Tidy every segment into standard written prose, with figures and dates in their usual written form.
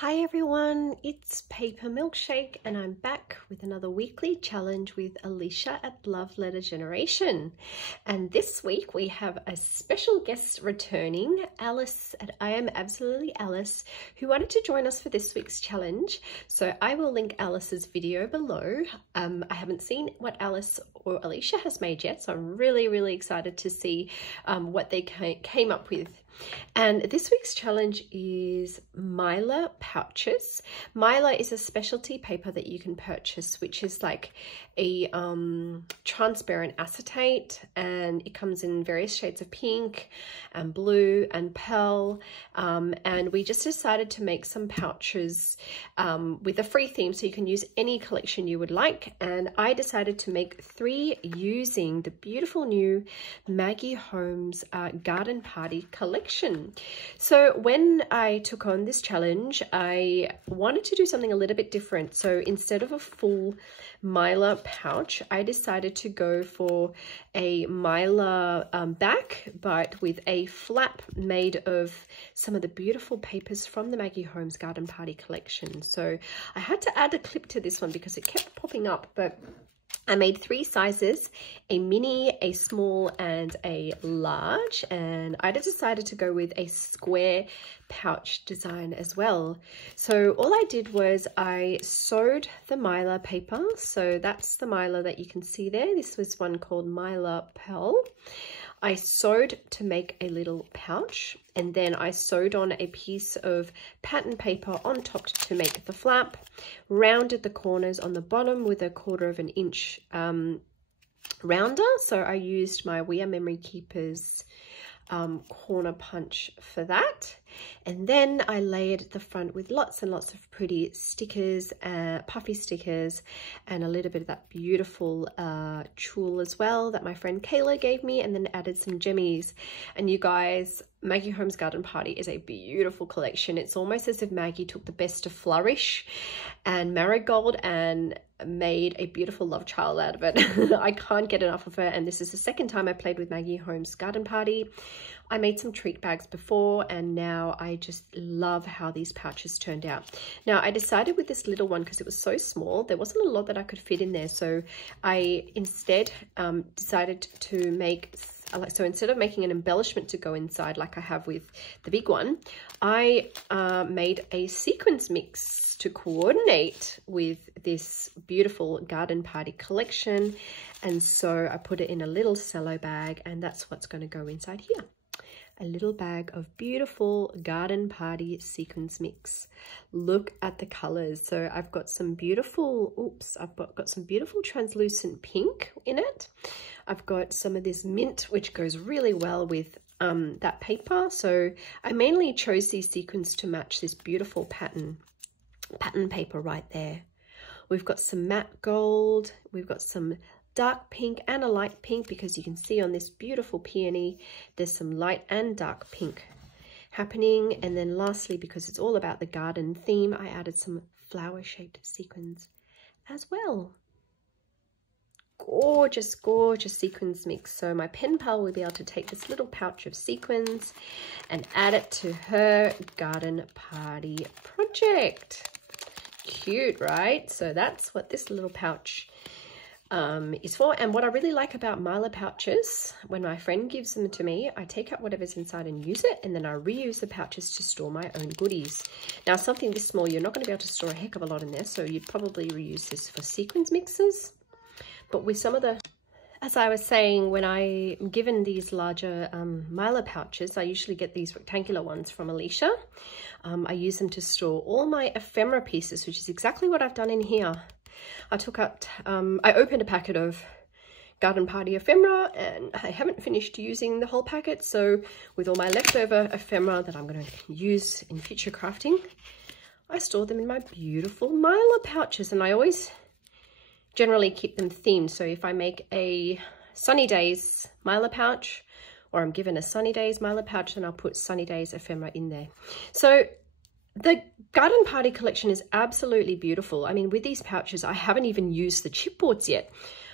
Hi everyone, it's Paper Milkshake and I'm back with another weekly challenge with Alisha at Love Letter Generation. And this week we have a special guest returning, Alice at I Am Absolutely Alice, who wanted to join us for this week's challenge. So I will link Alice's video below. I haven't seen what Alice or Alisha has made yet, so I'm really excited to see what they came up with. And this week's challenge is Mylar Pouches. Mylar is a specialty paper that you can purchase, which is like a transparent acetate, and it comes in various shades of pink and blue and pearl. And we just decided to make some pouches with a free theme, so you can use any collection you would like. And I decided to make 3 using the beautiful new Maggie Holmes Garden Party collection. So when I took on this challenge, I wanted to do something a little bit different. So instead of a full Mylar pouch, I decided to go for a Mylar back, but with a flap made of some of the beautiful papers from the Maggie Holmes Garden Party collection. So I had to add a clip to this one because it kept popping up, but I made 3 sizes, a mini, a small, and a large, and I decided to go with a square pouch design as well. So all I did was I sewed the Mylar paper. So that's the Mylar that you can see there. This was one called Mylar Pearl. I sewed to make a little pouch, and then I sewed on a piece of pattern paper on top to make the flap, rounded the corners on the bottom with a 1/4 inch rounder. So I used my We Are Memory Keepers corner punch for that, and then I layered the front with lots and lots of pretty stickers, puffy stickers, and a little bit of that beautiful tulle as well that my friend Kayla gave me, and then added some jemmies. And you guys, Maggie Holmes Garden Party is a beautiful collection. It's almost as if Maggie took the best of Flourish and Marigold and made a beautiful love child out of it. I can't get enough of her, and this is the second time I played with Maggie Holmes Garden Party. I made some treat bags before, and now I just love how these pouches turned out. Now I decided with this little one, because it was so small, there wasn't a lot that I could fit in there, so I instead decided to make, so instead of making an embellishment to go inside like I have with the big one, I made a sequins mix to coordinate with this beautiful Garden Party collection. And so I put it in a little cello bag, and that's what's going to go inside here. A little bag of beautiful Garden Party sequins mix. Look at the colors. So I've got some beautiful, got some beautiful translucent pink in it. I've got some of this mint, which goes really well with that paper. So I mainly chose these sequins to match this beautiful pattern paper right there. We've got some matte gold. We've got some dark pink and a light pink, because you can see on this beautiful peony there's some light and dark pink happening. And then lastly, because it's all about the garden theme, I added some flower shaped sequins as well. Gorgeous sequins mix. So my pen pal will be able to take this little pouch of sequins and add it to her Garden Party project. Cute, right? So that's what this little pouch is for. And what I really like about Mylar pouches, when my friend gives them to me, I take out whatever's inside and use it, and then I reuse the pouches to store my own goodies. Now something this small, you're not going to be able to store a heck of a lot in there, so you'd probably reuse this for sequins mixes. But with some of the, as I was saying, when I'm given these larger Mylar pouches, I usually get these rectangular ones from Alisha. I use them to store all my ephemera pieces, which is exactly what I've done in here. I took out, I opened a packet of Garden Party ephemera, and I haven't finished using the whole packet. So with all my leftover ephemera that I'm going to use in future crafting, I store them in my beautiful Mylar pouches, and I always generally keep them themed. So if I make a Sunny Days Mylar pouch, or I'm given a Sunny Days Mylar pouch, then I'll put Sunny Days ephemera in there. So the Garden Party collection is absolutely beautiful. I mean, with these pouches, I haven't even used the chipboards yet.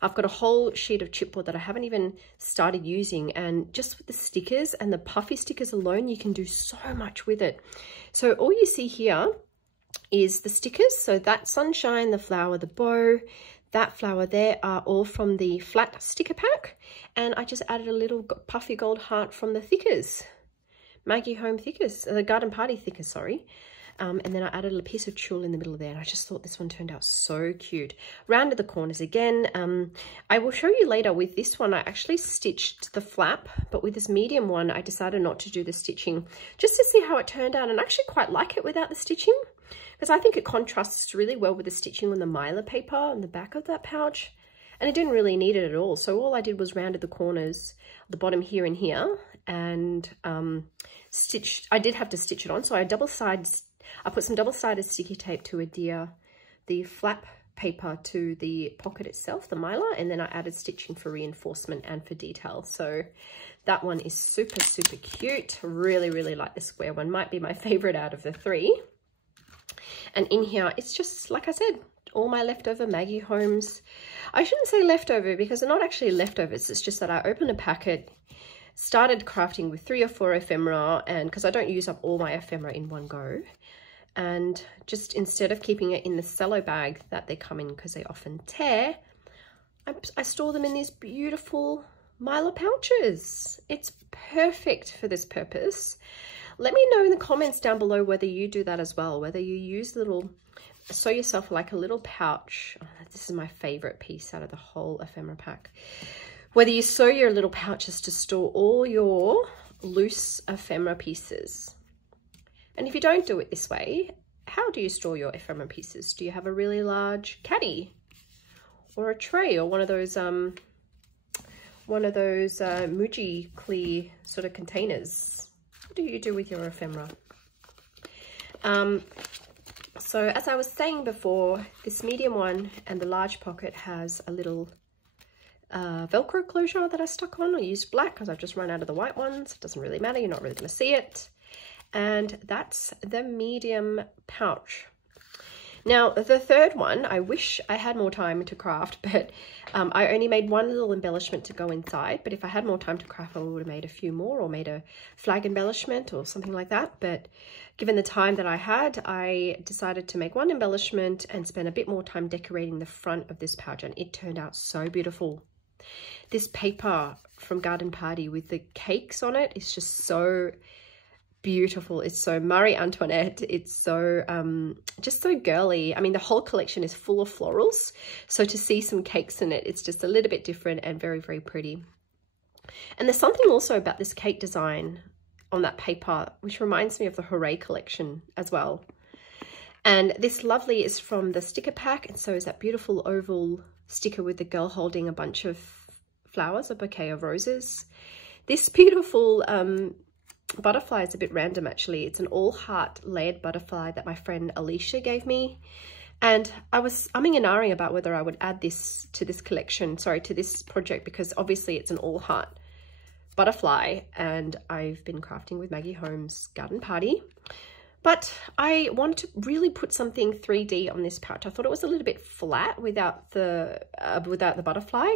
I've got a whole sheet of chipboard that I haven't even started using, and just with the stickers and the puffy stickers alone, you can do so much with it. So all you see here is the stickers. So that sunshine, the flower, the bow, that flower there are all from the flat sticker pack. And I just added a little puffy gold heart from the thickers, Maggie Home thickers, the Garden Party thickers, sorry. And then I added a piece of tulle in the middle there, and I just thought this one turned out so cute. Rounded the corners again. I will show you later with this one, I actually stitched the flap, but with this medium one, I decided not to do the stitching just to see how it turned out, and I actually quite like it without the stitching because I think it contrasts really well with the stitching on the Mylar paper on the back of that pouch, and it didn't really need it at all. So all I did was rounded the corners, the bottom here and here, and stitched. I did have to stitch it on, so I put some double-sided sticky tape to adhere the flap paper to the pocket itself, the Mylar, and then I added stitching for reinforcement and for detail. So that one is super, super cute. Really, really like the square one. Might be my favorite out of the three. And in here, it's just, like I said, all my leftover Maggie Homes. I shouldn't say leftover because they're not actually leftovers. It's just that I opened a packet, started crafting with 3 or 4 ephemera, and because I don't use up all my ephemera in one go. And just instead of keeping it in the cello bag that they come in because they often tear, I store them in these beautiful Mylar pouches. It's perfect for this purpose. Let me know in the comments down below whether you do that as well, whether you use little, sew yourself like a little pouch. Oh, this is my favorite piece out of the whole ephemera pack. Whether you sew your little pouches to store all your loose ephemera pieces. And if you don't do it this way, how do you store your ephemera pieces? Do you have a really large caddy or a tray or one of those Muji clear sort of containers? What do you do with your ephemera? So as I was saying before, this medium one and the large pocket has a little Velcro closure that I stuck on. I used black because I've just run out of the white ones. It doesn't really matter, you're not really going to see it. And that's the medium pouch. Now the third one, I wish I had more time to craft, but I only made one little embellishment to go inside. But if I had more time to craft, I would have made a few more or made a flag embellishment or something like that. But given the time that I had, I decided to make one embellishment and spend a bit more time decorating the front of this pouch, and it turned out so beautiful. This paper from Garden Party with the cakes on it is just so beautiful. It's so Marie Antoinette. It's so just so girly. I mean, the whole collection is full of florals, so to see some cakes in it, it's just a little bit different and very, very pretty. And there's something also about this cake design on that paper which reminds me of the Hooray collection as well. And this lovely is from the sticker pack, and so is that beautiful oval sticker with the girl holding a bunch of flowers, a bouquet of roses. This beautiful butterfly is a bit random actually. It's an all heart layered butterfly that my friend Alisha gave me, and I was umming and ahhing about whether I would add this to this collection, sorry, to this project, because obviously it's an all heart butterfly and I've been crafting with Maggie Home's Garden Party, but I wanted to really put something 3D on this pouch. I thought it was a little bit flat without the butterfly,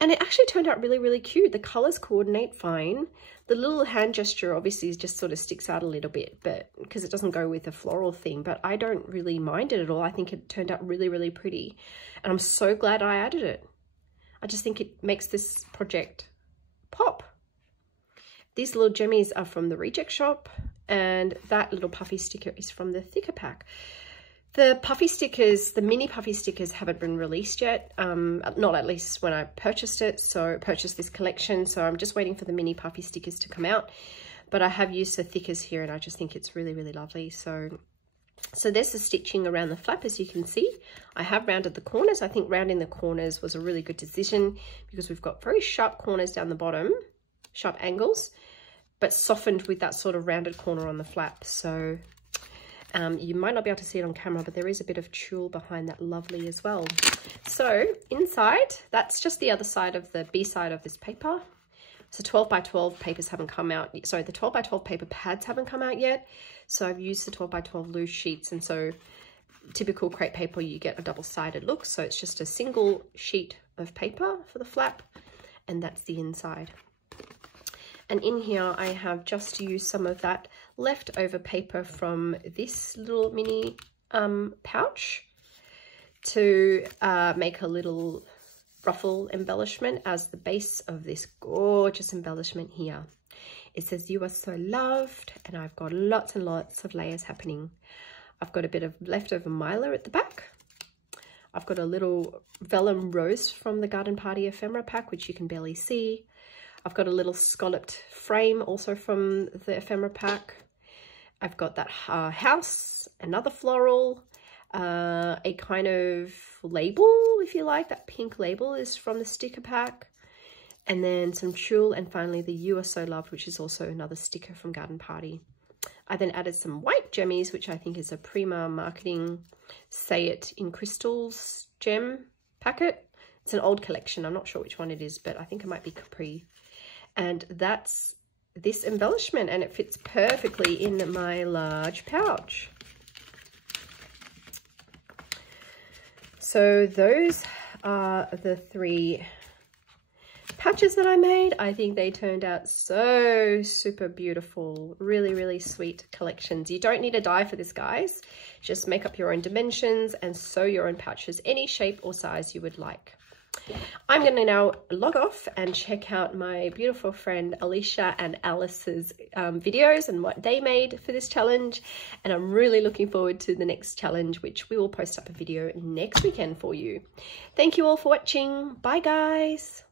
and it actually turned out really, really cute. The colors coordinate fine. The little hand gesture obviously just sort of sticks out a little bit, but because it doesn't go with the floral theme, but I don't really mind it at all. I think it turned out really, really pretty, and I'm so glad I added it. I just think it makes this project pop. These little jemmies are from the Reject Shop, and that little puffy sticker is from the thicker pack. The puffy stickers, the mini puffy stickers, haven't been released yet, not at least when I purchased this collection, so I'm just waiting for the mini puffy stickers to come out. But I have used the thickers here, and I just think it's really, really lovely. So there's the stitching around the flap, as you can see. I have rounded the corners. I think rounding the corners was a really good decision because we've got very sharp corners down the bottom, sharp angles, but softened with that sort of rounded corner on the flap. So you might not be able to see it on camera, but there is a bit of tulle behind that lovely as well. So inside, that's just the other side of the B side of this paper. So 12 by 12 papers haven't come out. Sorry, the 12 by 12 paper pads haven't come out yet. So I've used the 12 by 12 loose sheets. And so typical crepe paper, you get a double-sided look. So it's just a single sheet of paper for the flap, and that's the inside. And in here, I have just used some of that leftover paper from this little mini pouch to make a little ruffle embellishment as the base of this gorgeous embellishment here. It says "You are so loved," and I've got lots and lots of layers happening. I've got a bit of leftover Mylar at the back. I've got a little vellum rose from the Garden Party ephemera pack, which you can barely see. I've got a little scalloped frame also from the ephemera pack. I've got that house, another floral, a kind of label, if you like. That pink label is from the sticker pack. And then some tulle, and finally the "You Are So Loved," which is also another sticker from Garden Party. I then added some white gemmies, which I think is a Prima Marketing Say It in Crystals gem packet. It's an old collection. I'm not sure which one it is, but I think it might be Capri. And that's this embellishment, and it fits perfectly in my large pouch. So those are the 3 patches that I made. I think they turned out so super beautiful. Really, really sweet collections. You don't need a die for this, guys. Just make up your own dimensions and sew your own pouches any shape or size you would like. I'm going to now log off and check out my beautiful friend Alisha and Alice's videos and what they made for this challenge. And I'm really looking forward to the next challenge, which we will post up a video next weekend for you. Thank you all for watching. Bye, guys.